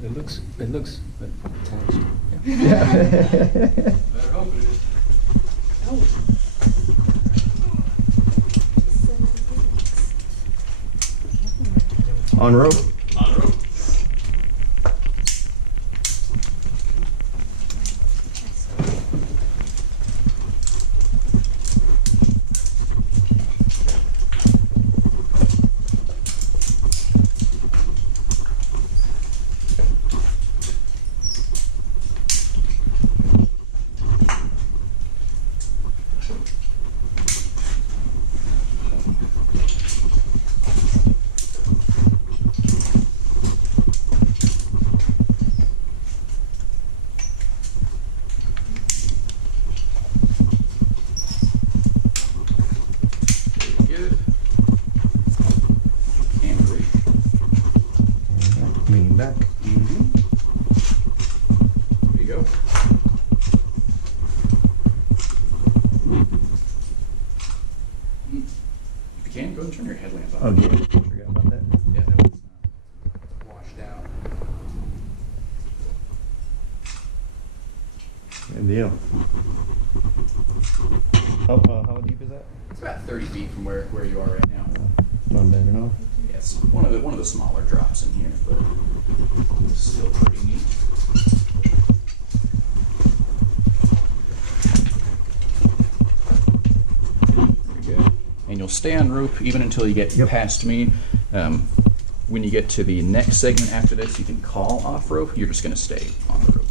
It looks attached. Yeah. Better hope it is. On rope. On rope. Good. And break. Leaning back. There you go. If you can, go ahead and turn your headlamp on. Oh yeah. Forgot about that. Yeah, that was washed out. Good deal. How deep is that? It's about 30 feet from where you are right now. Not bad at all. Yeah, it's one of the smaller drops in here, but it's still pretty neat. Very good. And you'll stay on rope even until you get past me. When you get to the next segment after this, you can call off rope. You're just going to stay on the rope.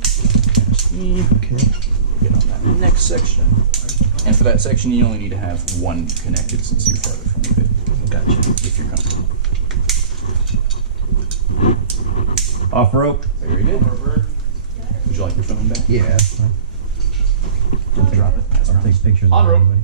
Past me. Okay. Get on that next section. And for that section, you only need to have one connected since you're farther from the bit. Gotcha. If you're comfortable. Off rope. Very good. Would you like your phone back? Yeah, that's fine. Don't drop it. That's I'll right. take pictures On of rope. everybody.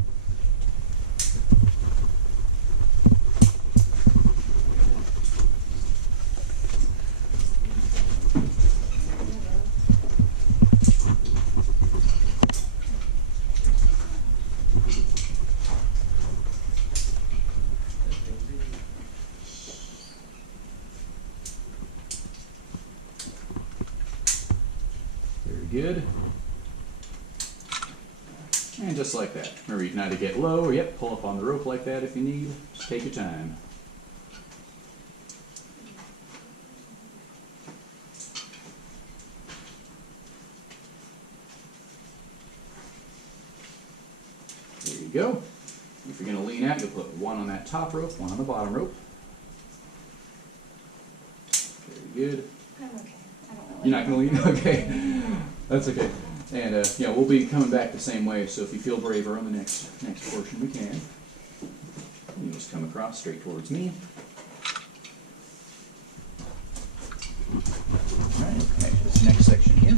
Very good. And just like that. Remember, you can either get low or, yep, pull up on the rope like that if you need. Just take your time. There you go. If you're going to lean out, you'll put one on that top rope, one on the bottom rope. Very good. I'm okay. I don't know. You're not going to lean? Okay. That's okay. And yeah, we'll be coming back the same way, so if you feel braver on the next portion, we can. You just come across straight towards me. All right, we'll connect to this next section here.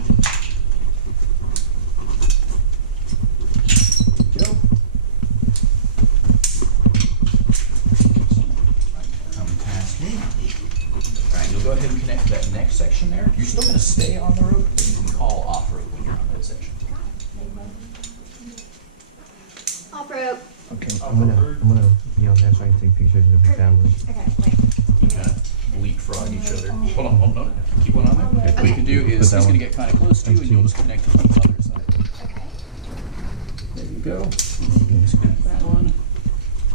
Go. Come past me. All right, you'll go ahead and connect to that next section there. You're still going to stay on the rope, but you can call off rope when you're on that section. Off rope. Okay, I'm gonna be on there so I can take pictures of your family. Okay, wait. You kind of leapfrog each other. Hold on. Keep one on there. What you can do is Put he's that going to one. get kind of close to you, and you'll just connect to the other side. Okay. There you go. You can just connect that one,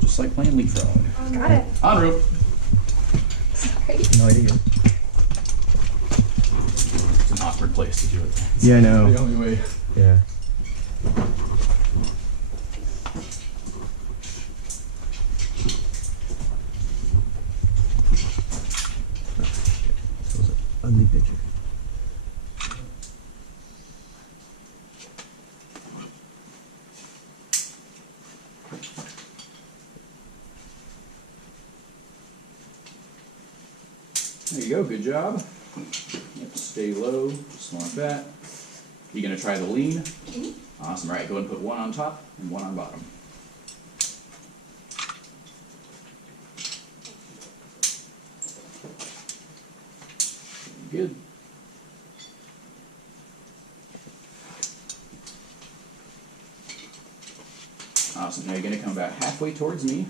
just like playing leapfrog. Got it. On rope. Sorry. No idea. It's an awkward place to do it. Yeah, I know. The only way. Yeah. That was an ugly picture. There you go. Good job. Yep, stay low, just like that. You gonna try the lean? Awesome. All right, go ahead and put one on top and one on bottom. Good. Awesome. Now you're going to come about halfway towards me.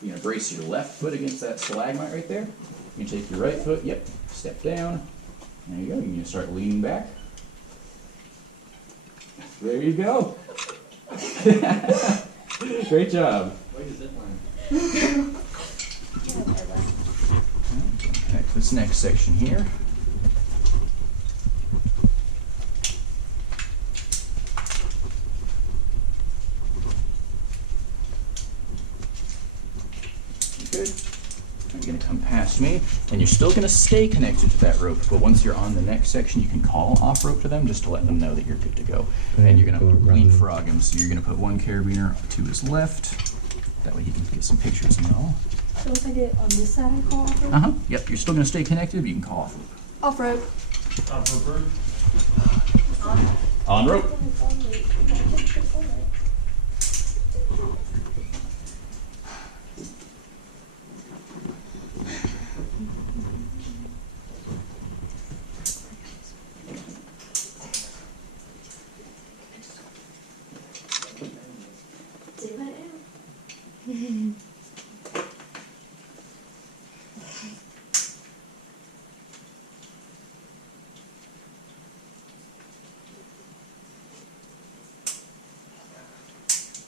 You're going to brace your left foot against that stalagmite right there. You can take your right foot, yep, step down. There you go. You can start leaning back. There you go. Great job. Wait, is it line? Connect this next section here. Good. You're going to come past me, and you're still going to stay connected to that rope, but once you're on the next section, you can call off rope to them just to let them know that you're good to go. And you're going to leapfrog him, so you're going to put one carabiner to his left. That way he can get some pictures and all. So if I get on this side, I call off rope? Uh-huh. Yep, you're still going to stay connected, but you can call off rope. Off rope. On rope.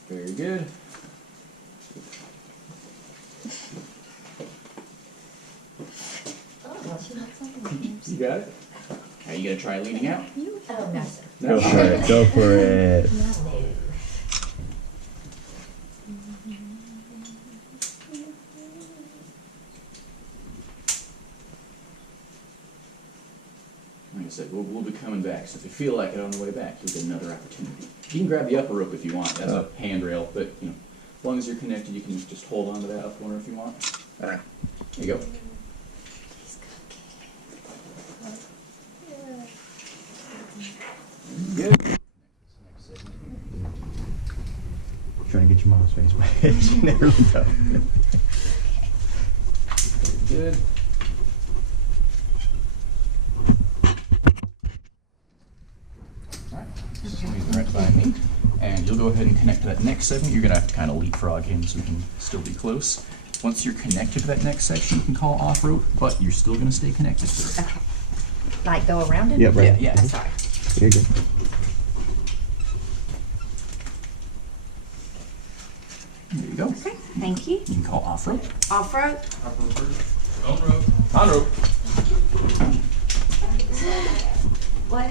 Very good. You got it? Are you gonna try leaning out? Oh, no, sir. Go for it. Go for it. Like I said, we'll be coming back, so if you feel like it on the way back, you'll get another opportunity. You can grab the upper rope if you want. That's a handrail, but you know, as long as you're connected, you can just hold on to that up corner if you want. There you go. Good. Trying to get your mom's face back. She never looked up. Good. Alright, just leave right by me. And you'll go ahead and connect to that next segment. You're going to have to kind of leapfrog him so we can still be close. Once you're connected to that next section, you can call off rope, but you're still going to stay connected to it. Okay. Like go around it? Yep, right. Yeah. I'm sorry. You're good. There you go. Okay, thank you. You can call off rope. Off rope. On rope. On rope. What?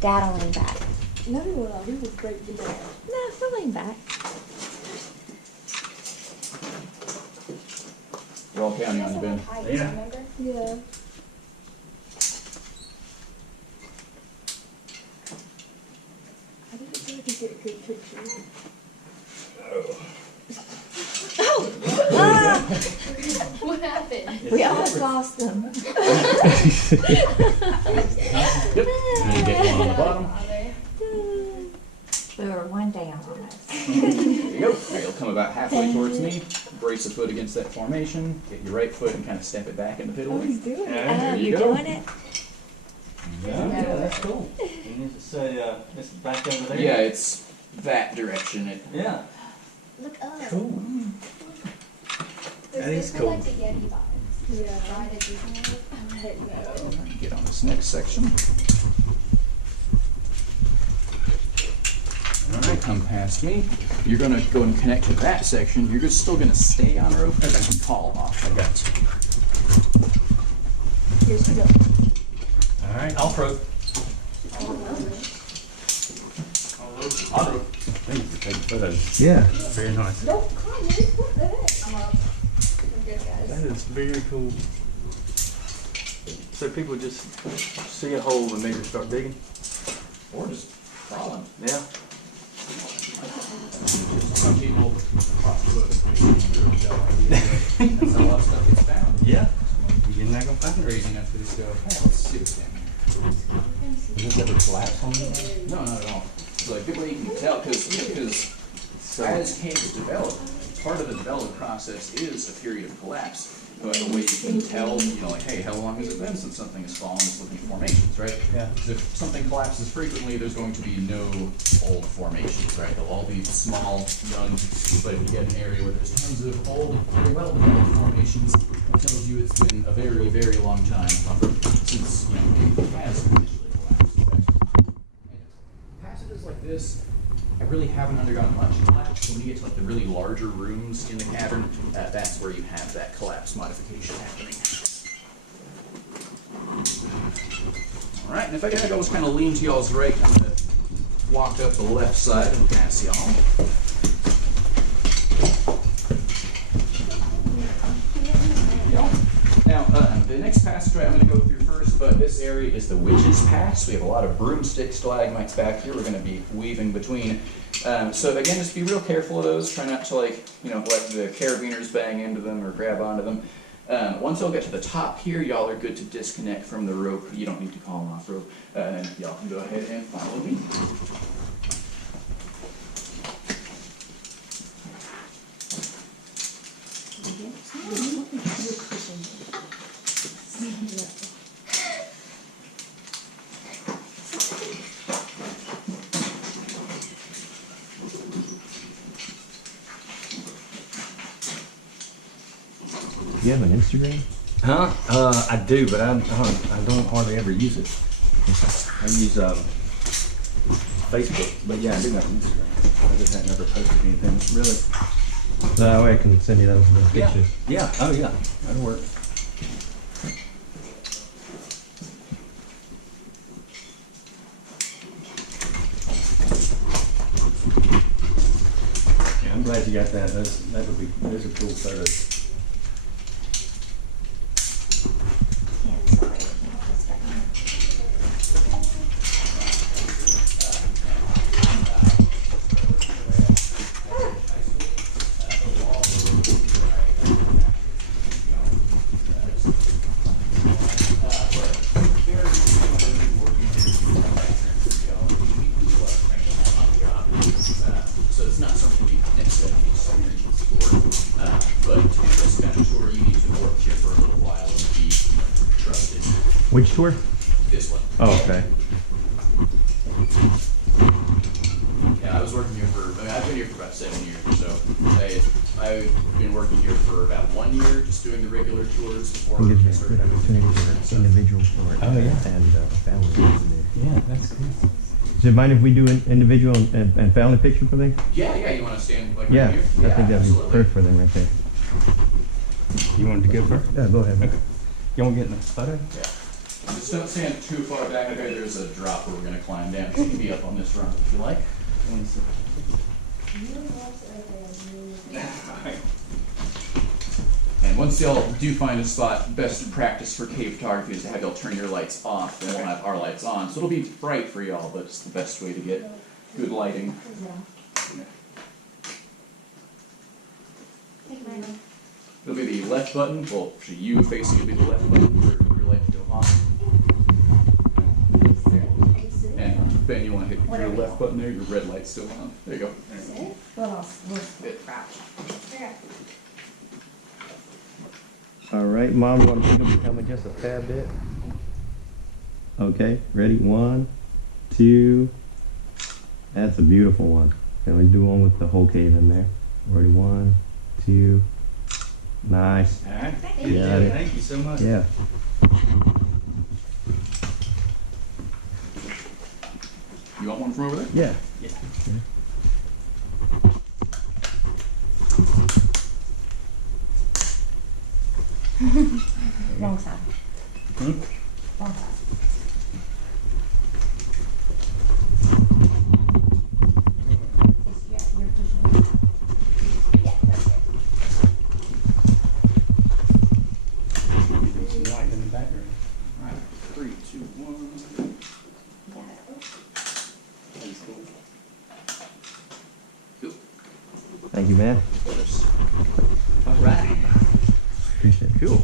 Dad will lean back. No, he will. He would break the bed. No, he'll lean back. We're all counting on you, Ben. Yeah. I didn't think I could get a good picture. What happened? We almost lost them. Yep. And you get one on the bottom. We were one down almost. There you go. All right, you'll come about halfway towards me. Brace the foot against that formation. Get your right foot and kind of step it back into Oh, he's fiddle. doing it. There you You're go. doing it? Yeah, that's cool. And you just say, it's back over there? Yeah, it's that direction. Yeah. Look up. Cool. That is cool. Like the Yeti vibes. Yeah. Right at the end. Heck no. Get on this next section. All right, come past me. You're going to go and connect to that section. You're just still going to stay on rope and then call off. I got you. Here's the All right, off rope. On rope. Thank you for taking photos. Yeah. Very nice. Don't call me. What the heck? I'm up. We're good, guys. That is very cool. So people just see a hole and they just start digging? Or just crawling. Yeah. Some people that's how a lot of stuff gets found. Yeah. You're not gonna find it. Crazy enough to just go, hey, let's see what's down here. Is this ever collapse on you? No, not at all. So a good way you can tell, because as caves develop, part of the development process is a period of collapse. But the way you can tell, you know, like, hey, how long has it been since something has fallen? It's looking at formations, right? Yeah. Because if something collapses frequently, there's going to be no old formations, right? They'll all be small, young, but if you get an area where there's tons of old, very well-developed formations, it tells you it's been a very, very long time since, you know, it has initially collapsed. And passages like this, I really haven't undergone much collapse. When you get to like the really larger rooms in the cavern, that's where you have that collapse modification happening. All right, and if I can always kind of lean to y'all's right, I'm going to walk up the left side and pass y'all. Now, the next passageway I'm going to go through first, but this area is the Witch's Pass. We have a lot of broomstick stalagmites back here we're going to be weaving between. So again, just be real careful of those. Try not to, like, you know, let the carabiners bang into them or grab onto them. Once y'all get to the top here, y'all are good to disconnect from the rope. You don't need to call them off rope. And y'all can go ahead and follow me. Do you have an Instagram? Huh? I do, but I don't hardly ever use it. I use Facebook, but yeah, I do have Instagram. I just had never posted anything really. So that way I can send you those pictures. Yeah. Oh yeah. That'll work. Yeah, I'm glad you got that. Those are cool photos. Yeah, sorry. Just a second. So it's not something you necessarily need certifications for, but to do this kind of tour, you need to work here for a little while and be trusted. Which tour? This one. Oh, okay. Yeah, I was working here for, I mean, I've been here for about 7 years, so I've been working here for about 1 year, just doing the regular tours before It gives I me a started good doing opportunity for individual tour. Oh, yeah. And family picture there. Yeah, that's good. Does it mind if we do an individual and family picture for them? Yeah, you want to stand like Yeah, right here? I think that'd be absolutely. perfect for them right there. You wanted to go first? Yeah, go ahead. Okay. You want to get in the photo? Yeah. Just don't stand too far back. Okay, there's a drop where we're going to climb down. You can be up on this run if you like. And once y'all do find a spot, best practice for cave photography is to have y'all turn your lights off, and we'll have our lights on. So it'll be bright for y'all, but it's the best way to get good lighting. It'll be the left button. Well, actually, you facing will be the left button for your light to go off. And Ben, you want to hit your left button there. Your red light's still on. There you go. All right, Mom, you want to pick up the camera just a tad bit? Okay, ready? 1, 2. That's a beautiful one. Can we do one with the whole cave in there? Ready? 1, 2. Nice. All right. Yeah. Thank you so much. Yeah. You want one from over there? Yeah. Wrong side. Hmm? Wrong side. Yeah, you're pushing it. Yeah, that's it. Some light in the background. All right. 3, 2, 1. That's cool. Cool. Thank you, man. Of course. All right. Appreciate it. Cool.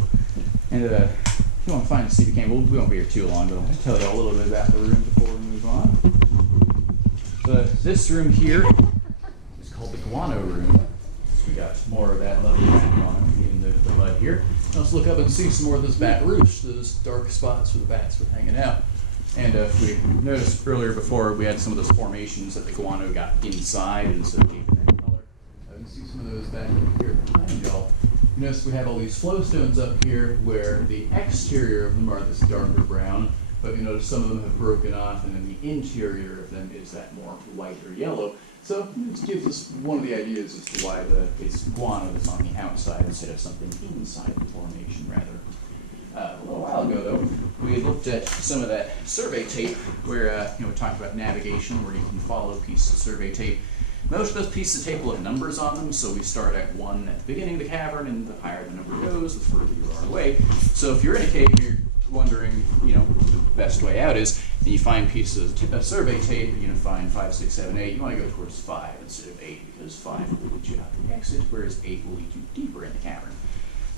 And if you want to find a seat, you can. We won't be here too long, but I'll tell you a little bit about the room before we move on. But this room here is called the guano room. So we got let's look up and see some more of those bat roosts, those dark spots where the bats were hanging out. And we noticed earlier before, we had some of those formations that the guano got inside, and so it gave it that color. You can see some of those back up here behind y'all. You notice we have all these flowstones up here where the exterior of them are this darker brown, but you notice some of them have broken off, and then the interior of them is that more white or yellow. So this gives us one of the ideas as to why it's guano that's on the outside instead of something inside the formation, rather. A little while ago, though, we had looked at some of that survey tape where we talked about navigation, where you can follow pieces of survey tape. Most of those pieces of tape will have numbers on them, so we start at 1 at the beginning of the cavern, and the higher the number goes, the further you are away. So if you're in a cave and you're wondering, what the best way out is, and you find pieces of survey tape, you're going to find 5, 6, 7, 8. You want to go towards 5 instead of 8, because 5 will lead you out the exit, whereas 8 will lead you deeper in the cavern.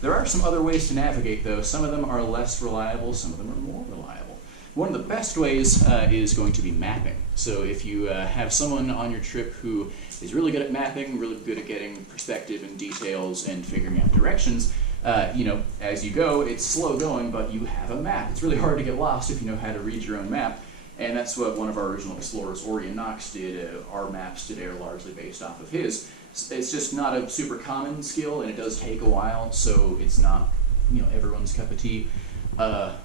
There are some other ways to navigate, though. Some of them are less reliable, some of them are more reliable. One of the best ways is going to be mapping. So if you have someone on your trip who is really good at mapping, really good at getting perspective and details and figuring out directions, as you go, it's slow going, but you have a map. It's really hard to get lost if you know how to read your own map. And that's what one of our original explorers, Orion Knox, did. Our maps today are largely based off of his. It's just not a super common skill, and it does take a while, so it's not, everyone's cup of tea.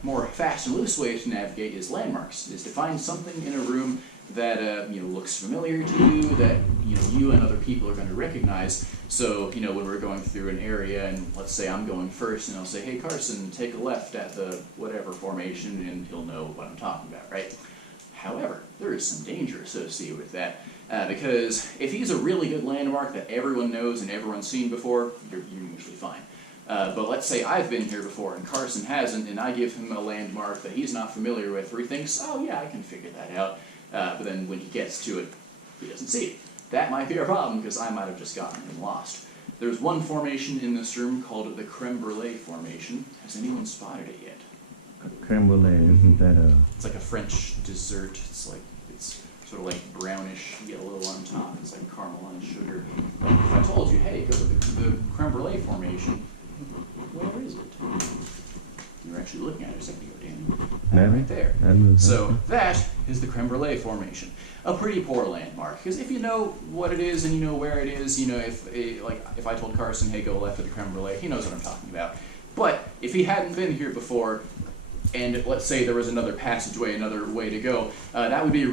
More fast and loose way to navigate is landmarks, is to find something in a room that looks familiar to you, that you and other people are going to recognize. So when we're going through an area, and let's say I'm going first, and I'll say, "Hey Carson, take a left at the whatever formation," and he'll know what I'm talking about, right? However, there is some danger associated with that, because if he's a really good landmark that everyone knows and everyone's seen before, you're usually fine. But let's say I've been here before and Carson hasn't, and I give him a landmark that he's not familiar with, or he thinks, "Oh yeah, I can figure that out," but then when he gets to it, he doesn't see it. That might be our problem, because I might have just gotten him lost. There's one formation in this room called the Creme Brulee Formation. Has anyone spotted it yet? Creme brulee, isn't that It's like a French dessert. It's sort of like brownish yellow on top. It's like caramelized sugar. If I told you, hey, go to the Creme Brulee Formation, where is it? You're actually looking at it a second ago, Danny. Right there. So that is the Creme Brulee Formation. A pretty poor landmark, because if you know what it is and you know where it is, if I told Carson, hey, go left at the Creme Brulee, he knows what I'm talking about. But if he hadn't been here before, and let's say there was another passageway, another way to go, that would be